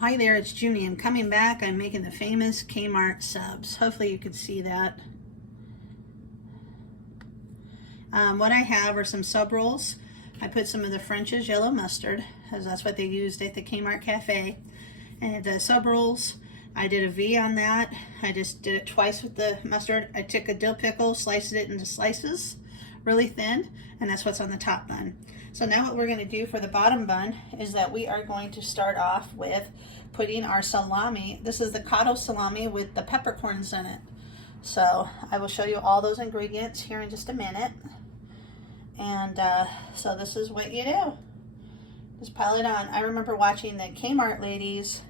Hi there, it's Junie. I'm coming back. I'm making the famous Kmart subs. Hopefully you can see that. What I have are some sub rolls. I put some of the French's yellow mustard, because that's what they used at the Kmart Cafe. And the sub rolls, I did a V on that. I just did it twice with the mustard. I took a dill pickle, sliced it into slices, really thin, and that's what's on the top bun. So now what we're going to do for the bottom bun is that we are going to start off with putting our salami. This is the cotto salami with the peppercorns in it. So I will show you all those ingredients here in just a minute. And so this is what you do. Just pile it on. I remember watching the Kmart ladies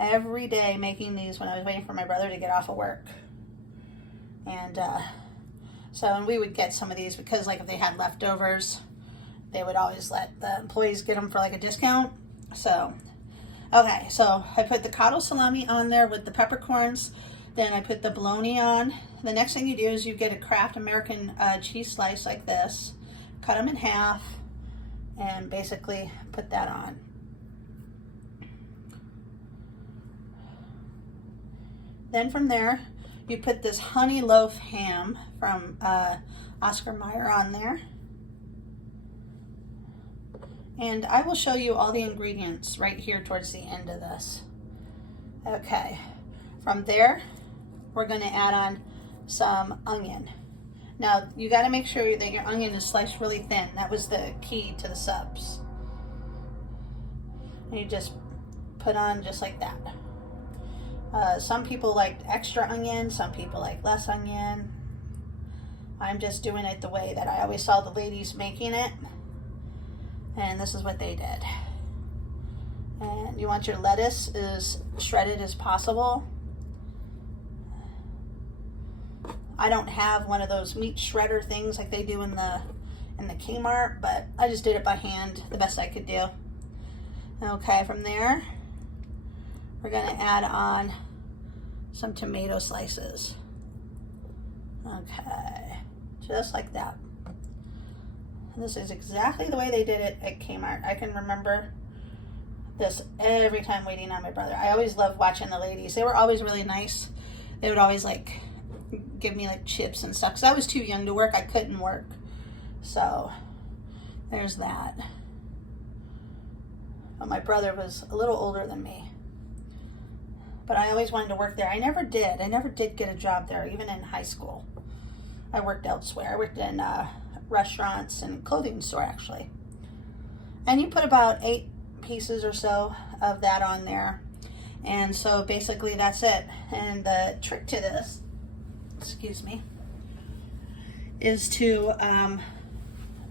every day making these when I was waiting for my brother to get off of work. And and we would get some of these because like if they had leftovers, they would always let the employees get them for like a discount. So, okay, so I put the cotto salami on there with the peppercorns. Then I put the bologna on. The next thing you do is you get a Kraft American cheese slice like this, cut them in half, and basically put that on. Then from there, you put this honey loaf ham from Oscar Mayer on there. And I will show you all the ingredients right here towards the end of this. Okay, from there, we're going to add on some onion. Now, you got to make sure that your onion is sliced really thin. That was the key to the subs. And you just put on just like that. Some people like extra onion, some people like less onion. I'm just doing it the way that I always saw the ladies making it. And this is what they did. And you want your lettuce as shredded as possible. I don't have one of those meat shredder things like they do in the Kmart, but I just did it by hand, the best I could do. Okay, from there, we're gonna add on some tomato slices. Okay, just like that. And this is exactly the way they did it at Kmart. I can remember this every time waiting on my brother. I always loved watching the ladies. They were always really nice. They would always like give me like chips and stuff because I was too young to work. I couldn't work. So there's that. But my brother was a little older than me. But I always wanted to work there. I never did. I never did get a job there, even in high school. I worked elsewhere. I worked in restaurants and clothing store actually. And you put about 8 pieces or so of that on there. And so basically that's it. And the trick to this, excuse me, is to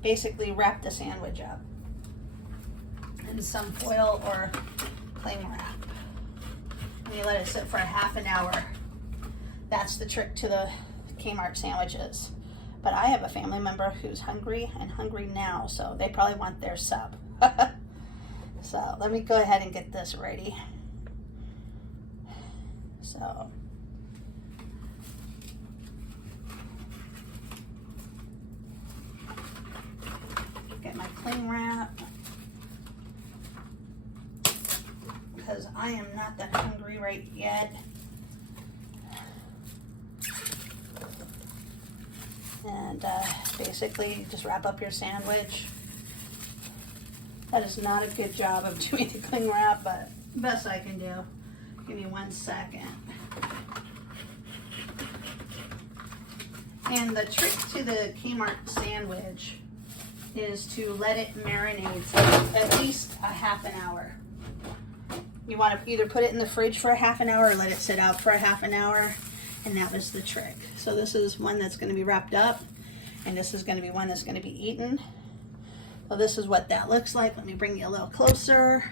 basically wrap the sandwich up in some foil or cling wrap. And you let it sit for a half an hour. That's the trick to the Kmart sandwiches. But I have a family member who's hungry and hungry now, so they probably want their sub. So let me go ahead and get this ready. So get my cling wrap because I am not that hungry right yet. And basically just wrap up your sandwich. That is not a good job of doing the cling wrap, but best I can do. Give me 1 second. And the trick to the Kmart sandwich is to let it marinate for at least a half an hour. You want to either put it in the fridge for a half an hour or let it sit out for a half an hour. And that was the trick. So this is one that's going to be wrapped up, and this is going to be one that's going to be eaten. So this is what that looks like. Let me bring you a little closer.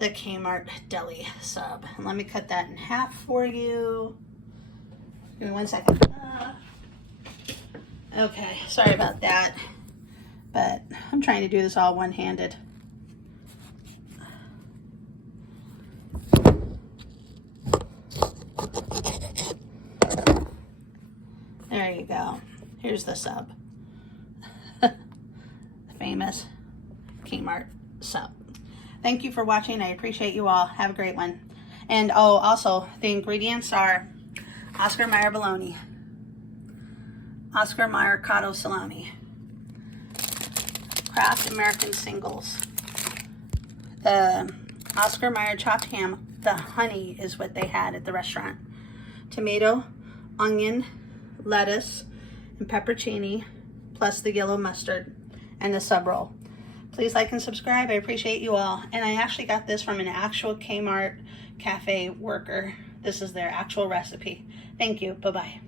The Kmart deli sub. And let me cut that in half for you. Give me 1 second. Okay, sorry about that. But I'm trying to do this all one-handed. There you go. Here's the sub. The famous Kmart sub. Thank you for watching. I appreciate you all. Have a great one. And oh, also, the ingredients are Oscar Mayer bologna, Oscar Mayer cotto salami, Kraft American singles, the Oscar Mayer chopped ham. The honey is what they had at the restaurant. Tomato, onion, lettuce, and pepperoni, plus the yellow mustard and the sub roll. Please like and subscribe. I appreciate you all. And I actually got this from an actual Kmart Cafe worker. This is their actual recipe. Thank you. Bye-bye.